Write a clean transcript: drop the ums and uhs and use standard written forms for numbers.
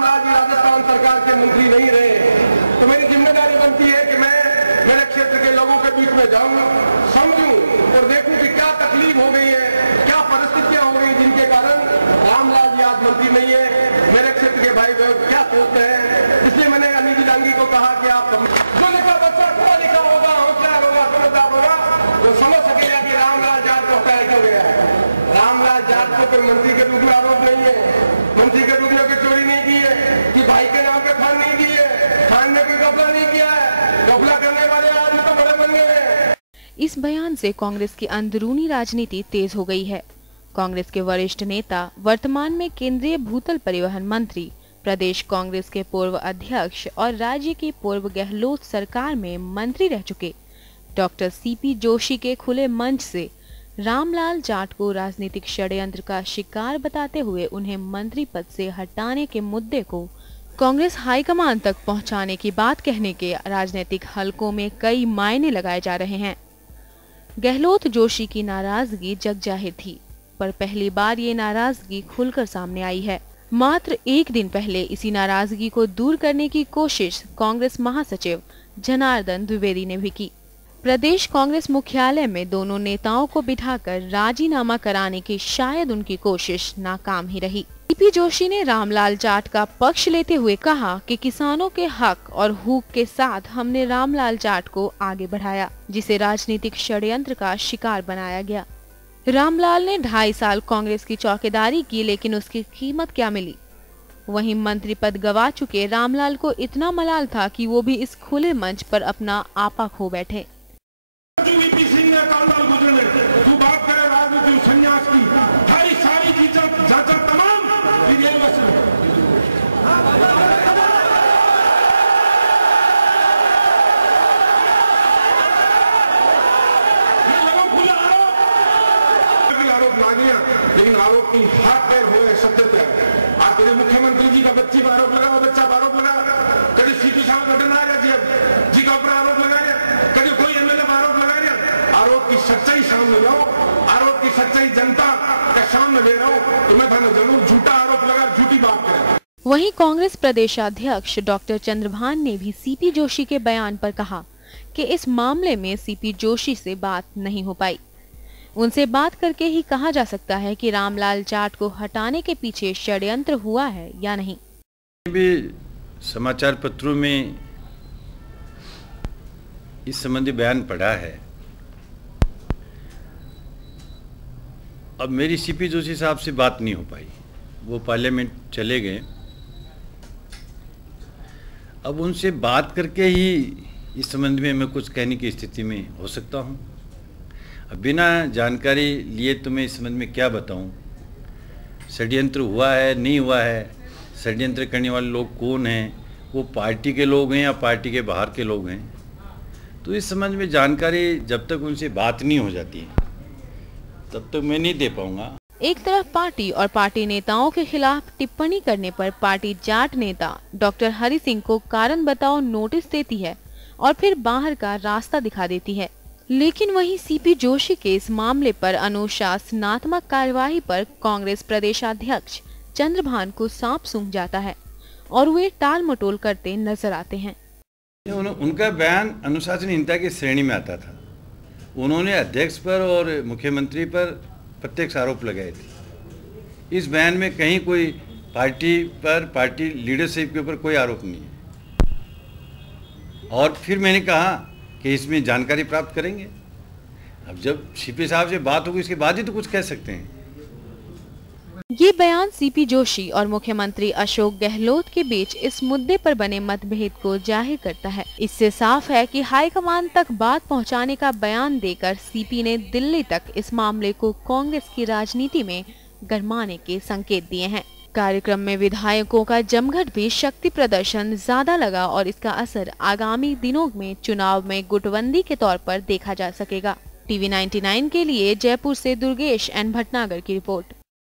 रामलाल जी राजस्थान सरकार के मंत्री नहीं रहे, तो मेरी जिम्मेदारी बनती है कि मैं मेरे क्षेत्र के लोगों के बीच में जाऊं, समझूं और देखूं कि क्या तकलीफ हो गई है, क्या परिस्थितियां हो गई जिनके कारण रामलाल जी आज मंत्री नहीं है, मेरे क्षेत्र के भाई बहन क्या सोचते हैं। इसलिए मैंने अनिल जी डांगी को कहा कि आप जो लिखा बच्चा पढ़ा लिखा होगा, होशियार होगा, समझदार होगा, वो समझ सकेगा कि रामलाल जाट को हटाया क्यों गया है। रामलाल जाट को फिर मंत्री के रूप में आरोप नहीं है, मंत्री के रूप में कोई चोरी नहीं की है, कि भाई के नाम पे खान नहीं दी है, खान ने कोई घपला नहीं किया है, घपला करने वाले आदमी तो बड़े बन गए हैं। इस बयान से कांग्रेस की अंदरूनी राजनीति तेज हो गई है। कांग्रेस के वरिष्ठ नेता, वर्तमान में केंद्रीय भूतल परिवहन मंत्री, प्रदेश कांग्रेस के पूर्व अध्यक्ष और राज्य की पूर्व गहलोत सरकार में मंत्री रह चुके डॉक्टर सीपी जोशी के खुले मंच से रामलाल जाट को राजनीतिक षड्यंत्र का शिकार बताते हुए उन्हें मंत्री पद से हटाने के मुद्दे को कांग्रेस हाईकमान तक पहुंचाने की बात कहने के राजनीतिक हलकों में कई मायने लगाए जा रहे हैं। गहलोत जोशी की नाराजगी जग जाहिर थी, पर पहली बार ये नाराजगी खुलकर सामने आई है। मात्र एक दिन पहले इसी नाराजगी को दूर करने की कोशिश कांग्रेस महासचिव जनार्दन द्विवेदी ने भी की। प्रदेश कांग्रेस मुख्यालय में दोनों नेताओं को बिठाकर राजीनामा कराने की शायद उनकी कोशिश नाकाम ही रही। सीपी जोशी ने रामलाल जाट का पक्ष लेते हुए कहा कि किसानों के हक और हुक के साथ हमने रामलाल जाट को आगे बढ़ाया, जिसे राजनीतिक षड्यंत्र का शिकार बनाया गया। रामलाल ने 2.5 साल कांग्रेस की चौकीदारी की, लेकिन उसकी कीमत क्या मिली। वहीं मंत्री पद गवा चुके रामलाल को इतना मलाल था कि वो भी इस खुले मंच पर अपना आपा खो बैठे। लेकिन आरोप की हाथ पैर हो गए, सत्य पे आज कभी मुख्यमंत्री जी का बच्ची पर आरोप लगा, बच्चा पर आरोप लगा, कभी सीपी साहब घटना आ रहा जी का ऊपर आरोप लगा रहा, कभी कोई एमएलए पर आरोप लगा रहा। आरोप की सच्चाई सामने लाओ, आरोप की सच्चाई जनता के सामने ले रहा हूं, तो मैं थाने जरूर झूठा आरोप लगा, झूठी बात करें। वहीं कांग्रेस प्रदेशाध्यक्ष डॉक्टर चंद्रभान ने भी सीपी जोशी के बयान पर कहा कि इस मामले में सीपी जोशी से बात नहीं हो पाई। उनसे बात करके ही कहा जा सकता है कि रामलाल जाट को हटाने के पीछे षड्यंत्र हुआ है या नहीं। भी समाचार पत्रों में इस संबंधी बयान पढ़ा है। अब मेरी सीपी जोशी साहब से बात नहीं हो पाई, वो पार्लियामेंट चले गए। अब उनसे बात करके ही इस संबंध में मैं कुछ कहने की स्थिति में हो सकता हूँ। अब बिना जानकारी लिए तो मैं इस संबंध में क्या बताऊं। षड्यंत्र हुआ है नहीं हुआ है, षड्यंत्र करने वाले लोग कौन हैं, वो पार्टी के लोग हैं या पार्टी के बाहर के लोग हैं, तो इस संबंध में जानकारी जब तक उनसे बात नहीं हो जाती तब तक मैं नहीं दे पाऊंगा। एक तरफ पार्टी और पार्टी नेताओं के खिलाफ टिप्पणी करने पर पार्टी जाट नेता डॉक्टर हरि सिंह को कारण बताओ नोटिस देती है और फिर बाहर का रास्ता दिखा देती है, लेकिन वहीं सीपी जोशी के इस मामले पर अनुशासनात्मक कार्यवाही पर कांग्रेस प्रदेशाध्यक्ष चंद्रभान को सांप सूंघ जाता है और वे टाल मटोल करते नजर आते हैं। उनका बयान अनुशासनहीनता की श्रेणी में आता था। उन्होंने अध्यक्ष पर और मुख्यमंत्री पर प्रत्यक्ष आरोप लगाए थे। इस बयान में कहीं कोई पार्टी पर, पार्टी लीडरशिप के ऊपर कोई आरोप नहीं है। और फिर मैंने कहा कि इसमें जानकारी प्राप्त करेंगे। अब जब सीपी साहब से बात होगी इसके बाद ही तो कुछ कह सकते हैं। ये बयान सीपी जोशी और मुख्यमंत्री अशोक गहलोत के बीच इस मुद्दे पर बने मतभेद को जाहिर करता है। इससे साफ है कि हाईकमान तक बात पहुंचाने का बयान देकर सीपी ने दिल्ली तक इस मामले को कांग्रेस की राजनीति में गरमाने के संकेत दिए हैं। कार्यक्रम में विधायकों का जमघट भी शक्ति प्रदर्शन ज्यादा लगा और इसका असर आगामी दिनों में चुनाव में गुटबंदी के तौर पर देखा जा सकेगा। TV 99 के लिए जयपुर से दुर्गेश एन भटनागर की रिपोर्ट।